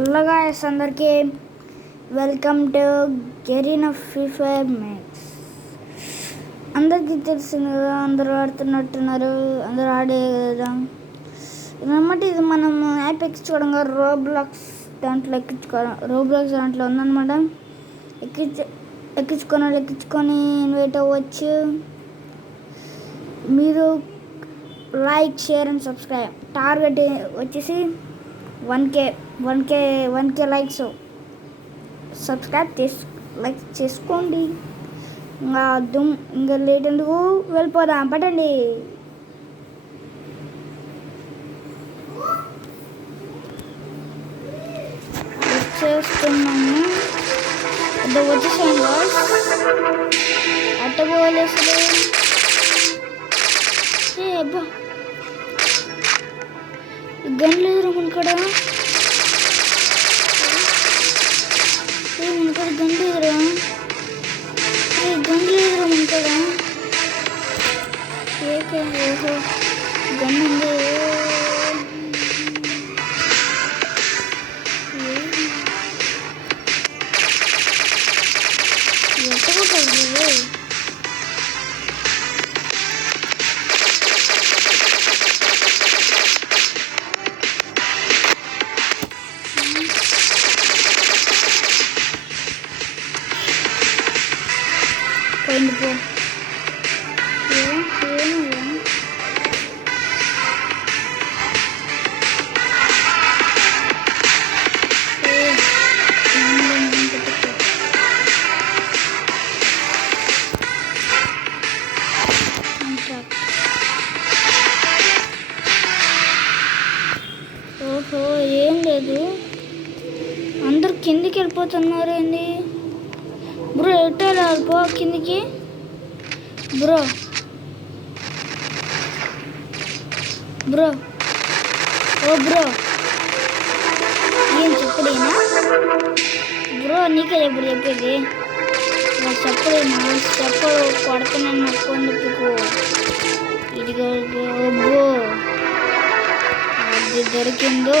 Hello guys, అందరికీ welcome to గెరీనా free fire max. అందరికీ తెలిసింది కదా, అందరూ ఆడుతున్నట్టున్నారు, అందరూ ఆడే కదా. ఇదన్నమాట, ఇది మనం యాప్ ఎక్కించుకోవడంగా రోబ్లాక్స్ దాంట్లో రోబ్లాక్స్ దాంట్లో ఉందన్నమాట. ఎక్కించుకొని ఇన్వైట్ అవ్వచ్చు. మీరు like, share and subscribe. Target వచ్చేసి 1K లైక్స్. సబ్స్క్రైబ్ లైక్ చేసుకోండి. ఇంకా లేట్ ఎందుకు, వెళ్ళిపోదాం పట్టండి. వచ్చేస్తున్నాము, వచ్చేసాను. అట్ట పోవాలి అసలు. అబ్బా, గన్లు ఎదురు ఇక్కడ గంటలు ఎదురా, గంటలు ఎదురా ఇక్కడ. ఓహో, గన్ను ఉంది. ఎట్టగొట్టాలి? పోయింది పో. ఓహో, ఏం లేదు, అందరు కిందికి వెళ్ళిపోతున్నారు. ఏంది బ్రో, ఎట్టాలి పో కిందికి. బ్రో ఓ బ్రో, ఏం చెప్పుడేనా బ్రో? నీకే ఎప్పుడు చెప్పేది? చెప్పడేనా? చెప్పడు, కొడుతున్నాను నొక్కు. ఇదిగో బ్రో, అది దొరికిందో.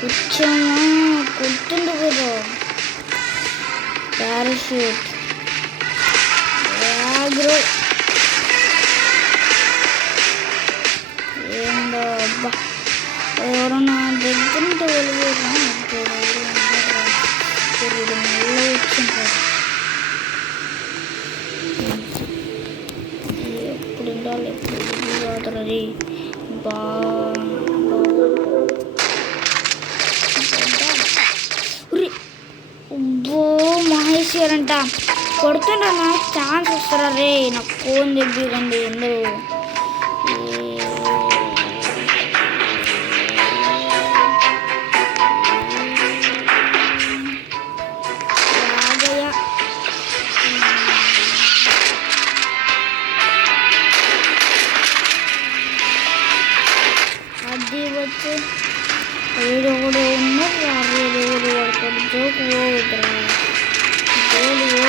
వచ్చామా, కొట్టిండు కదా పారాషూట్. ఏందో అబ్బా, ఎవరన్నా దగ్గరుంటే వెళ్ళిపోయారా? మళ్ళీ వచ్చింటారు. ఎప్పుడు ఉండాలి, ఎప్పుడు పోతుంది మహేశ్వరంట కొడుతుండ్రా. నాకు ఛాన్స్ వస్తారా రే? నాకు ఫోన్ దగ్గరండి ఎందుకు. అది వచ్చి ఏడు కూడా ఉన్నారు. ఎవరు పడతాడు జోకు పోగుతారు. అయ్యా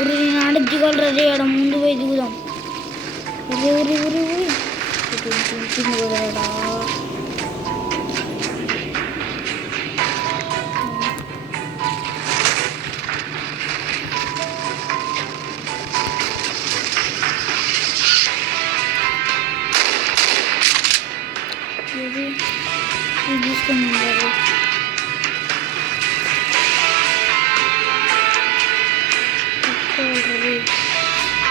ఉరి, నేను ఆడ దిగలరా రే, ఆడ ముందు పోయి దిగుదాం. ఉరి కదరా. ఇది తీసుకుని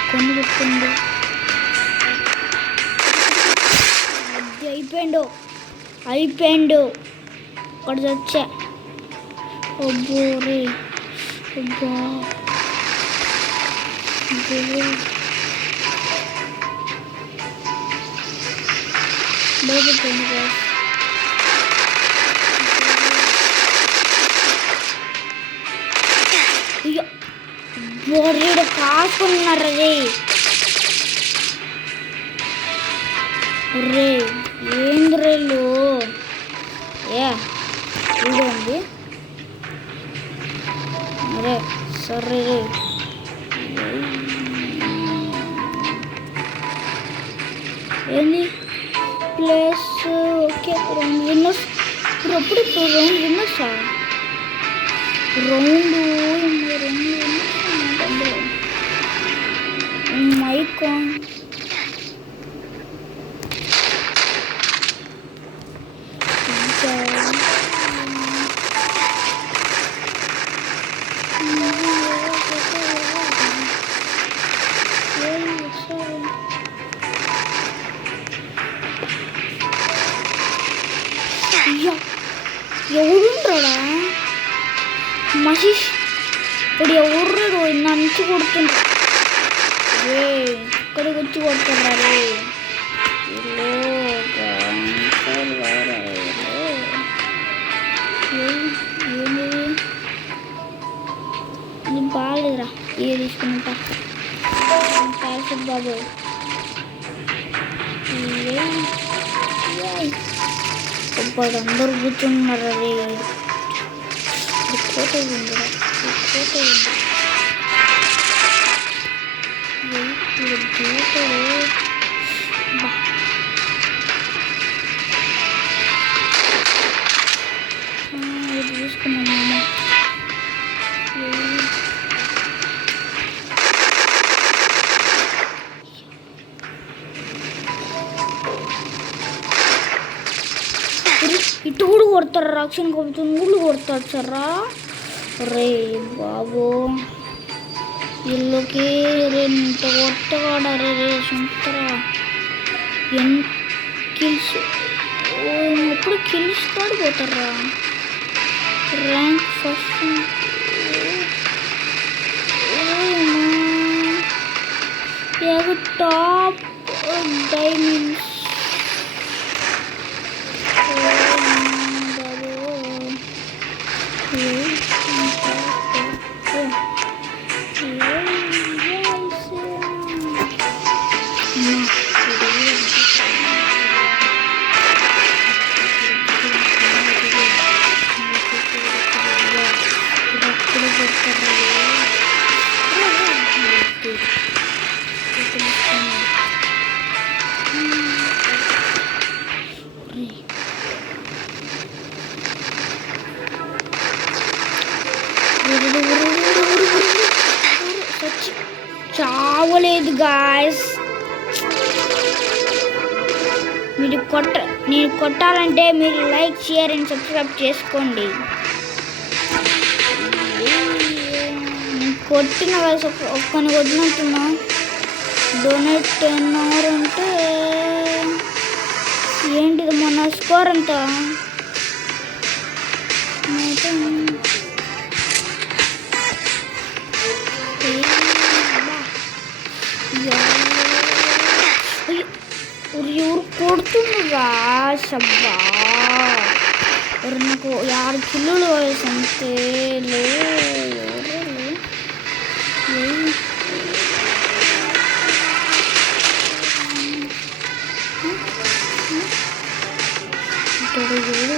కొన్ని పెట్టుకుంది. అది అయిపోయిండు అక్కడ వచ్చా. ఒబ్బోరే అబ్బా, భయపడుతుంది గాయస్. అయ్యో బోర్రీడు కాసుకున్నారు రే. రే ఏంద్రేళ్ళు ఇదండి. అరే సరే రే ఏంది ప్లేస్ ఓకే. రౌండ్ విన్నర్స్ ఇప్పుడు రౌండ్ విన్నర్సా? రౌండ్ మైక్ ఎవడుంటాడా మహేష్? ఇప్పుడు ఎవరు నంచి కొడుతుండ్రు రే, ఇక్కడికి వచ్చి కొడుతున్నా రే. ఇది బాగాలేదురా, ఏ తీసుకుంటా బాబు. ఇప్పుడు అందరూ కూర్చున్నారు రే. కోట ఉందిరా, కోట ఉంది. ఇది తీసుకున్నాను. ఇటు కూడా కొడతారా? రక్షణ కలుపుతుంది కూడా కొడతాడు సర్రా రే బాబు. ఇల్లుకి రెండు కొట్టగాడారు రే సుంతరా. కిల్స్ ఎప్పుడు కిల్స్ కాడిపోతారా? Rank first top diamonds. చావలేదు గాయస్. నేను కొట్టాలంటే మీరు లైక్ షేర్ అండ్ సబ్స్క్రైబ్ చేసుకోండి. నేను కొట్టిన గాయస్, ఒక్కని కొట్టినట్టున్నా. డొనేట్ 10 అవర్ అంటే ఏంటిది మొన్న స్కోర్ అంతా ఎవరు కొడుతుండగా సబ్బా. నాకు 6 కిలోలు అంతే లే.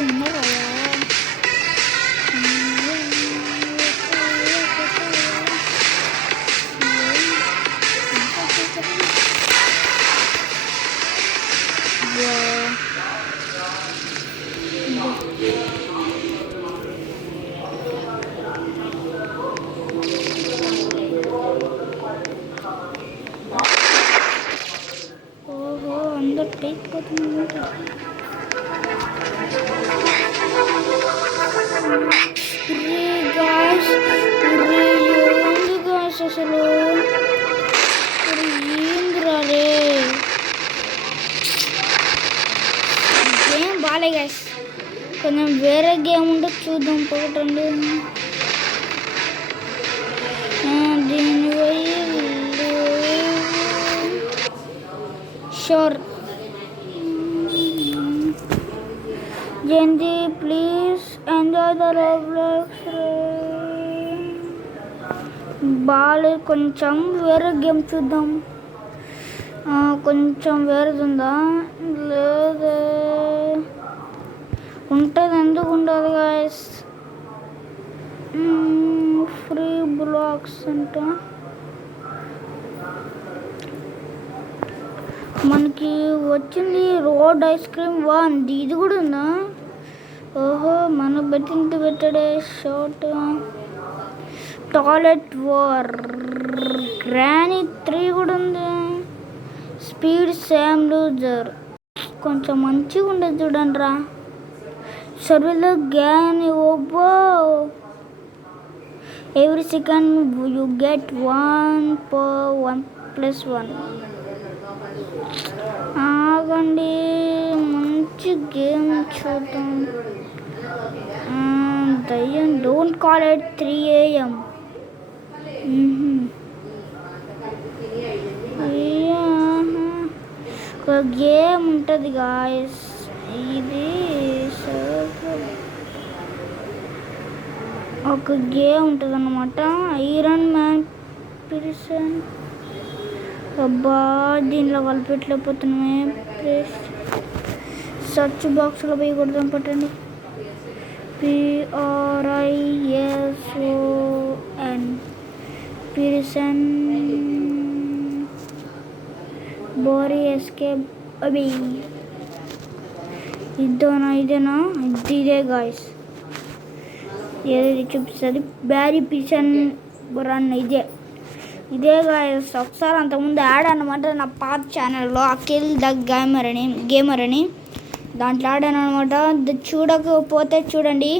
ఉన్నారా ఓహో అందరు పైకిపోతున్నమాట. అసలు ఏందిరా రే గేమ్ బాగాలే గాయస్. కొంచెం వేరే గేమ్ ఉంటే చూద్దాం. పోగొట్టండి దీని షోర్ ఏంది ప్లీజ్ ఎంజాయ్ ద రోబ్లాక్స్. బాగా కొంచెం వేరే గేమ్ చూద్దాం. కొంచెం వేరేది ఉందా? లేదా ఉంటుంది, ఎందుకు ఉండదు గాయస్. ఫ్రీ బ్లాక్స్ అంట. మనకి వచ్చింది రోడ్ ఐస్ క్రీమ్ 1. ఇది కూడా ఉందా? ఓహో, మన పెట్టాడే షార్ట్. టాయిలెట్ వార్ గ్రానీ 3 కూడా ఉంది. స్పీడ్ శామ్ లూజర్ కొంచెం మంచిగా ఉండదు చూడండి రా. సర్వేలో గ్యానీ ఓబో ఎవ్రీ సెకండ్ యూ గెట్ 1+1. ఆగండి, మంచి గేమ్ చూద్దాం. దయ్యం డోంట్ కాల్ ఎట్ 3 AM. ఒక గేమ్ ఉంటుంది గాయస్. ఇది ఒక గేమ్ ఉంటుంది అన్నమాట. Iron man prison. అబ్బా, దీనిలో కలిపెట్టలేకపోతున్నామే. సర్చ్ బాక్స్లో పోయి కొడదాం, పట్టండి. PRISON prison Barry escape. అవి ఇదేనా? ఇదే గాయస్. ఏది చూపిస్తుంది? Barry prison run. ఇదే గాయస్. ఒకసారి అంతకుముందు యాడ్ అనమాట నా పాత ఛానల్లో, అఖిల్ ద గేమర్ అని. దాంట్లో ఆడాను అనమాట. చూడకపోతే చూడండి.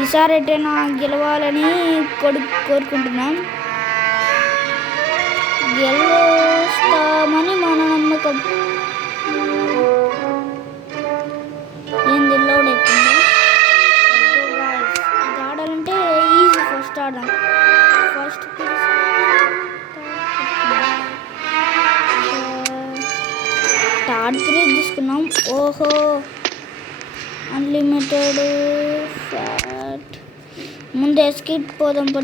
ఈసారి ఎటైనా గెలవాలని కోరుకుంటున్నాం. గెలుస్తామని మన నమ్మకం. ఏంది లోడ్ అవుతుంది? ఇది ఆడాలంటే ఈజీ. ఫస్ట్ ఆడదాం. ఫస్ట్ థర్డ్ 3 తీసుకున్నాం. ఓహో, అన్లిమిటెడ్ ఫ్యాట్. ముందు ఎస్కిట్ పోదాం.